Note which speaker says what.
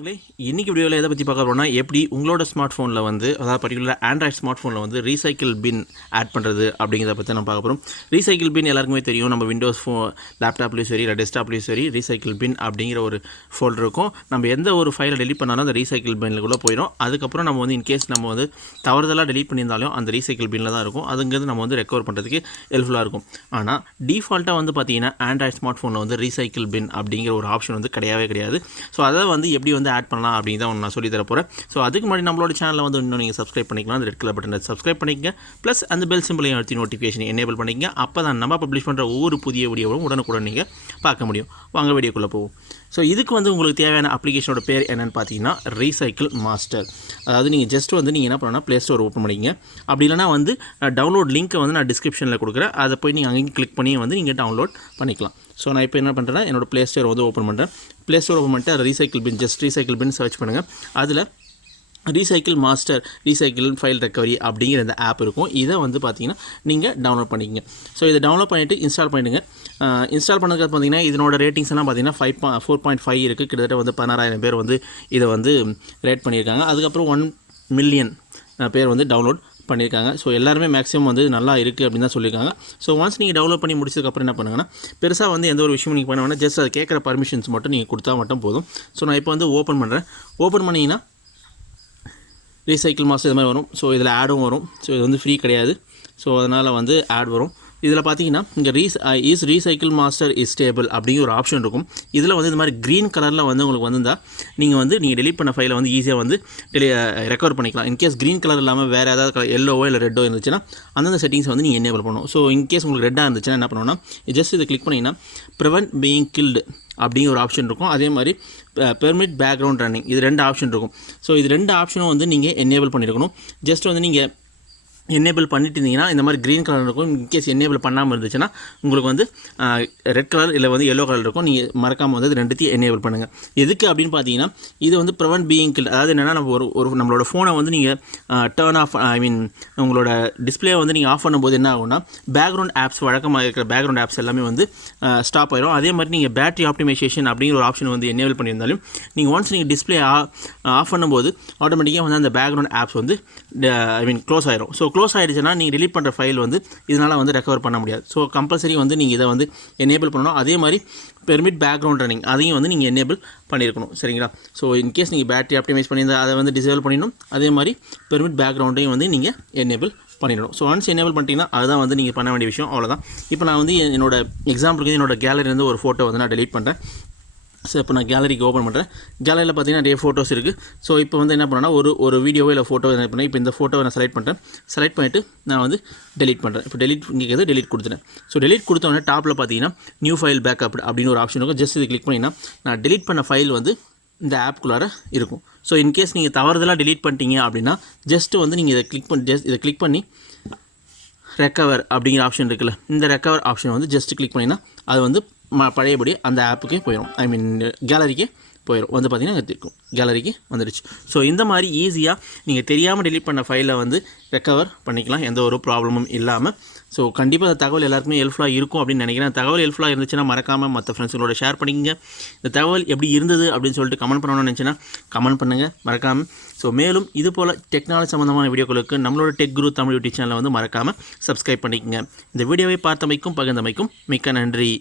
Speaker 1: நண்பர்களே இன்றைக்கி வீடியோவில் எதை பற்றி பார்க்க போறோம்னா எப்படி உங்களோட ஸ்மார்ட் ஃபோனில் வந்து அதாவது பர்டிகுலர் ஆண்ட்ராய்ட் ஸ்மார்ட் ஃபோனில் வந்து ரீசைக்கிள் பின் ஆட் பண்ணுறது அப்படிங்கிறத பற்றி நம்ம பார்க்க போகிறோம் ரீசைக்கிள் பின் எல்லாருக்குமே தெரியும். நம்ம விண்டோஸ் ஃபோ லேப்டாப்லேயும் சரி இல்லை டெஸ்க்டாப்லேயும் சரி ரீசைக்கிள் பின் அப்படிங்கிற ஒரு ஃபோல்டர் இருக்கும். நம்ம எந்த ஒரு ஃபைலை டெலிட் பண்ணாலும் அந்த ரீசைக்கிள் பின்னுக்குள்ளே போயிடும் அதுக்கப்புறம் நம்ம வந்து இன்கேஸ் நம்ம வந்து தவறுதலாக டெலிட் பண்ணியிருந்தாலும் அந்த ரீசைக்கிள் பின்னில் தான் இருக்கும். அதுங்கிறது நம்ம வந்து ரெக்கவர் பண்ணுறதுக்கு ஹெல்ப்ஃபுல்லாக இருக்கும். ஆனால் டிஃபால்ட்டாக வந்து பார்த்தீங்கன்னா ஆண்ட்ராய்ட் ஸ்மார்ட் ஃபோனில் வந்து ரீசைக்கிள் பின் அப்படிங்கிற ஒரு ஆப்ஷன் வந்து கிடையவே கிடையாது. ஸோ அதை வந்து எப்படி வந்து ஆட் பண்ணலாம் அப்படின்னு தான் நான் சொல்லி தர போகிறேன் ஸோ அதுக்கு முன்னாடி நம்மளோட சேனலை வந்து இன்னும் நீங்கள் சப்ஸ்கிரைப் பண்ணிக்கலாம். அந்த ரெட் கலர் பட்டனை சப்ஸ்கிரைப் பண்ணிக்கங்க. ப்ளஸ் அந்த பெல் சிம்பிளையும் அழுத்தி நோட்டிஃபிகேஷன் எனேபிள் பண்ணிக்கங்க. அப்போ தான் நம்ம பப்ளிஷ் பண்ணுற ஒவ்வொரு புதிய வீடியோவும் உடனுக்குடன் நீங்கள் பார்க்க முடியும். வாங்க வீடியோக்குள்ளே போவோம். ஸோ இதுக்கு வந்து உங்களுக்கு தேவையான அப்ளிகேஷனோட பேர் என்னென்னு பார்த்தீங்கன்னா ரீசைக்கிள் மாஸ்டர் அதாவது நீங்கள் ஜஸ்ட் வந்து நீங்கள் என்ன பண்ணணும்னா ப்ளே ஸ்டோர் ஓப்பன் பண்ணிங்க அப்படி இல்லைனா வந்து டவுன்லோட் லிங்க்கை வந்து நான் டிஸ்கிரிப்ஷனில் கொடுக்குறேன். அதை போய் நீங்கள் அங்கேயும் கிளிக் பண்ணி வந்து நீங்கள் டவுன்லோட் பண்ணிக்கலாம். ஸோ நான் இப்போ என்ன பண்ணுறேன்னா என்னோடய ப்ளே ஸ்டோர் வந்து ஓப்பன் பண்ணுறேன் ப்ளே ஸ்டோர் ஓப்பன் பண்ணிட்டு அதை recycle bin just recycle bin search பண்ணுங்கள் அதில் recycle master recycle file recovery அப்படிங்கிற இந்த ஆப் இருக்கும். இதை வந்து பார்த்தீங்கன்னா நீங்கள் டவுன்லோட் பண்ணிக்கங்க. ஸோ இதை டவுன்லோட் பண்ணிவிட்டு இன்ஸ்டால் பண்ணிடுங்க இன்ஸ்டால் பண்ணதுக்கு பார்த்தீங்கன்னா இதனோட ரேட்டிங்ஸ் எல்லாம் பார்த்தீங்கன்னா ஃபைவ் பா ஃபோர் பாயிண்ட் ஃபைவ் இருக்குது கிட்டத்தட்ட வந்து பதினாறாயிரம் பேர் வந்து இதை வந்து ரேட் பண்ணியிருக்காங்க. அதுக்கப்புறம் ஒன் மில்லியன் பேர் வந்து டவுன்லோட் பண்ணியிருக்காங்க. ஸோ எல்லாருமே மேக்ஸிமம் வந்து நல்லா இருக்குது அப்படின்னு தான் சொல்லியிருக்காங்க. ஸோ ஒன்ஸ் நீங்கள் டெவலப் பண்ணி முடிச்சதுக்கப்புறம் என்ன பண்ணுங்கன்னா பெருசாக வந்து எந்த ஒரு விஷயமும் நீங்கள் பண்ண வேணால் ஜஸ்ட் அது கேட்குற பர்மிஷன்ஸ் மட்டும் நீங்கள் கொடுத்தா மட்டும் போதும். ஸோ நான் இப்போ வந்து ஓப்பன் பண்ணுறேன் ஓப்பன் பண்ணிங்கன்னா ரீசைக்கிள் மாஸ்டர் இது மாதிரி வரும். ஸோ இதில் ஆடும் வரும். ஸோ இது வந்து ஃப்ரீ கிடையாது. ஸோ அதனால் வந்து ஆட் வரும். இதில் பார்த்தீங்கன்னா இங்கே raise is recycle master is stable அப்படிங்கிற ஒரு ஆப்ஷன் இருக்கும். இதில் வந்து இந்த மாதிரி க்ரீன் கலரில் வந்து உங்களுக்கு வந்திருந்தால் நீங்கள் வந்து நீங்கள் டெலிட் பண்ண ஃபைலை வந்து ஈஸியாக வந்து டெலி ரெக்கவர் பண்ணிக்கலாம். இன்கேஸ் க்ரீன் கலர் இல்லாமல் வேறு ஏதாவது கலர் எல்லோவோ இல்லை ரெட்டோ இருந்துச்சுன்னா அந்தந்த செட்டிங்ஸ் வந்து நீங்கள் என்னேபிள் பண்ணணும். ஸோ இன்கேஸ் உங்களுக்கு ரெட்டாக இருந்துச்சுன்னா என்ன பண்ணணும்னா ஜஸ்ட் இதை கிளிக் பண்ணிங்கன்னா ப்ரிவென்ட் பீயிங் கில்டு அப்படிங்கிற ஒரு ஆப்ஷன் இருக்கும். அதே மாதிரி பெர்மிட் பேக்ரவுண்ட் ரன்னிங் இது ரெண்டு ஆப்ஷன் இருக்கும். ஸோ இது ரெண்டு ஆப்ஷனும் வந்து நீங்கள் என்னேபிள் பண்ணியிருக்கணும் ஜஸ்ட் வந்து நீங்கள் என்னேபிள் பண்ணிட்டு இருந்தீங்கன்னா இந்த மாதிரி க்ரீன் கலர் இருக்கும். இன்கேஸ் என்னேபிள் பண்ணாமல் இருந்துச்சுன்னா உங்களுக்கு வந்து ரெட் கலர் இல்லை வந்து எல்லோ கலர் இருக்கும். நீங்கள் மறக்காமல் வந்து ரெண்டுத்தையும் என்னேபிள் பண்ணுங்கள் எதுக்கு அப்படின்னு பார்த்தீங்கன்னா இது வந்து ப்ரிவென்ட் பீயிங் கில் அதாவது என்னென்னா நம்ம ஒரு ஒரு நம்மளோட ஃபோனை வந்து நீங்கள் டேர்ன் ஆஃப் ஐ மீன் உங்களோட டிஸ்பிளே வந்து நீங்கள் ஆஃப் பண்ணும்போது என்ன ஆகும்னா பேக்ரவுண்ட் ஆப்ஸ் வழக்கமாக இருக்கிற பேக்ரவுண்ட் ஆப்ஸ் எல்லாமே வந்து ஸ்டாப் ஆயிரும். அதே மாதிரி நீங்கள் பேட்டரி ஆப்டிமைசேஷன் அப்படிங்கிற ஒரு ஆப்ஷன் வந்து என்னேபிள் பண்ணியிருந்தாலும் நீங்கள் ஒன்ஸ் நீங்கள் டிஸ்பிளே ஆஃப் பண்ணும்போது ஆட்டோமேட்டிக்காக வந்து அந்த பேக்ரவுண்ட் ஆப்ஸ் வந்து ஐ மீன் க்ளோஸ் ஆயிரும். ஸோ க்ளோஸ் ஆகிடுச்சுன்னா நீங்கள் டிலீட் பண்ணுற ஃபைல் வந்து இதனால் வந்து ரெக்கவர் பண்ண முடியாது. ஸோ கம்பல்சரி வந்து நீங்கள் இதை வந்து எனேபிள் பண்ணணும். அதே மாதிரி பெர்மிட் பேக்ரவுண்ட் ரன்னிங் அதையும் வந்து நீங்கள் எனேபிள் பண்ணியிருக்கணும் சரிங்களா? ஸோ இன்கேஸ் நீங்கள் பேட்டரி ஆப்டிமைஸ் பண்ணியிருந்தால் அதை வந்து டிசேபிள் பண்ணிடணும். அதே மாதிரி பெர்மிட் பேக்ரவுண்டையும் வந்து நீங்கள் எனேபிள் பண்ணிடணும். ஸோ ஒன்ஸ் எனேபிள் பண்ணிட்டீங்கன்னா அதுதான் வந்து நீங்கள் பண்ண வேண்டிய விஷயம். அவ்வளோதான் இப்போ நான் வந்து என்னோட எக்ஸாம்பிளுக்கு என்னோட கேலரிலேருந்து ஒரு ஃபோட்டோ வந்து நான் delete பண்ணுறேன் ஸோ இப்போ நான் கேலரிக்கு ஓப்பன் பண்ணுறேன் கேலரியில் பார்த்தீங்கன்னா நிறைய ஃபோட்டோஸ் இருக்குது ஸோ இப்போ வந்து என்ன பண்ணேன்னா ஒரு ஒரு வீடியோவோ இல்லை ஃபோட்டோ என்ன பண்ணேன் இப்போ இந்த ஃபோட்டோவை நான் செலக்ட் பண்ணுறேன் செலக்ட் பண்ணிவிட்டு நான் வந்து டெலிட் பண்ணுறேன் இப்போ டெலிட் இங்கே டெலிட் கொடுத்துட்டேன். ஸோ டெலிட் கொடுத்தோடனே டாப்பில் பார்த்தீங்கன்னா நியூ ஃபைல் பேக்கப் அப்படின்னு ஒரு ஆப்ஷன் இருக்கும். ஜஸ்ட் இது கிளிக் பண்ணிங்கன்னா நான் டெலிட் பண்ண ஃபைல் வந்து இந்த ஆப்குள்ளார இருக்கும். ஸோ இன்கேஸ் நீங்கள் தவறுதலாக டெலிட் பண்ணிட்டீங்க அப்படின்னா ஜஸ்ட்டு வந்து நீங்கள் இதை கிளிக் பண்ணி ஜஸ்ட் இதை கிளிக் பண்ணி ரெக்கவர் அப்படிங்கிற ஆப்ஷன் இருக்குல்ல இந்த ரெக்கவர் ஆப்ஷன் வந்து ஜஸ்ட் கிளிக் பண்ணிங்கன்னா அது வந்து ம பழையபடி அந்த ஆப்புக்கே போயிடும் ஐ மீன் கேலரிக்கே போயிடும் வந்து பார்த்திங்கன்னா இருக்கும். கேலரிக்கு வந்துடுச்சு ஸோ இந்த மாதிரி ஈஸியாக நீங்கள் தெரியாமல் delete பண்ண ஃபைலை வந்து ரெக்கவர் பண்ணிக்கலாம். எந்த ஒரு ப்ராப்ளமும் இல்லாமல் ஸோ கண்டிப்பாக அந்த தகவல் எல்லாருக்குமே ஹெல்ப்ஃபுல்லாக இருக்கும் அப்படின்னு நினைக்கிறேன். தகவல் ஹெல்ப்ஃபுல்லாக இருந்துச்சுன்னா மறக்காமல் மற்ற ஃப்ரெண்ட்ஸுங்களோட ஷேர் பண்ணிங்க இந்த தகவல் எப்படி இருந்தது அப்படின்னு சொல்லிட்டு கமெண்ட் பண்ணணும்னு நினச்சின்னா கமெண்ட் பண்ணுங்கள் மறக்காமல் ஸோ மேலும் இது போல் டெக்னாலஜி சம்மந்தமான வீடியோக்களுக்கு நம்மளோட டெக் குரு தமிழ் யூடியூப் சேனலை வந்து மறக்காமல் சப்ஸ்கிரைப் பண்ணிக்கங்க. இந்த வீடியோவை பார்த்தமைக்கும் பகிர்ந்தமைக்கும் மிக்க நன்றி.